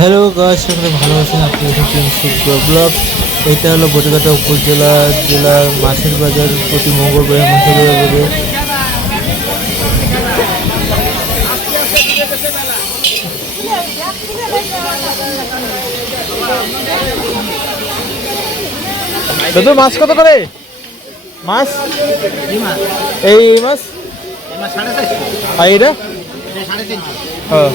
Hello guys, সকলে ভালো আছেন? আপনি দেখছেন শুক্র ব্লগ। এটা হলো বটিকাটা উপজেলা জেলার মাছের বাজার। প্রতি মঙ্গলবার মাছের বাজার বসে। দাদু মাছ কত করে? মাছ এই মাছ আর এটা হ্যাঁ